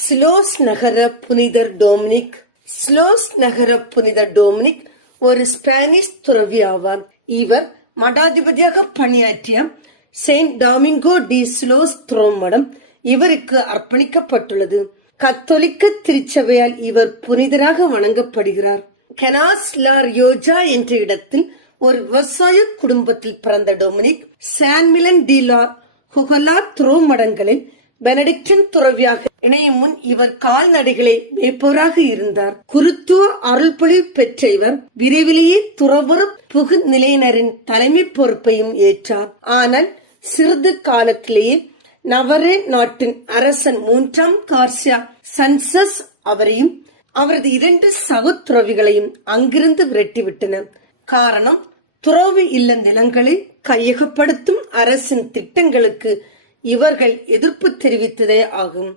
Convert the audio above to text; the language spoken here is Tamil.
ஸ்லோஸ் நகர புனிதர் டொமினிக். ஸ்லோஸ் நகர புனிதர் டொமினிக் ஒரு ஸ்பானிஷ் துறவி ஆவார். இவர் மடாதிபதியாக பணியாற்றிய செயின்ட் டாமிங்கோ டி ஸ்லோஸ் துறவு மடம் இவருக்கு அர்ப்பணிக்கப்பட்டுள்ளது. கத்தோலிக்க திருச்சபையால் இவர் புனிதராக வணங்கப்படுகிறார். கெனாஸ் லா ரியோஜா என்ற இடத்தில் ஒரு விவசாய குடும்பத்தில் பிறந்த டொமினிக் சான் மிலன் டி லா ஹுகலா துறவு மடங்களில் பெனடிக்டன் துறவியாக இணையும் முன் இவர் கால்நடைகளை மேய்ப்பவராக இருந்தார். குருத்துவ அருள்பொழிவு பெற்ற இவர் விரைவிலேயே துறவறு புகு நிலையினரின் தலைமை பொறுப்பையும் ஏற்றார். ஆனால் சிறிது காலத்திலேயே நவரே நாட்டின் அரசன் 3ஆம் கார்சியா சன்சஸ் அவரையும் அவரது 2 சகோதுறவிகளையும் அங்கிருந்து விரட்டிவிட்டனர். காரணம், துறவு இல்ல நிலங்களை கையகப்படுத்தும் அரசின் திட்டங்களுக்கு இவர்கள் எதிர்ப்பு தெரிவித்ததே ஆகும்.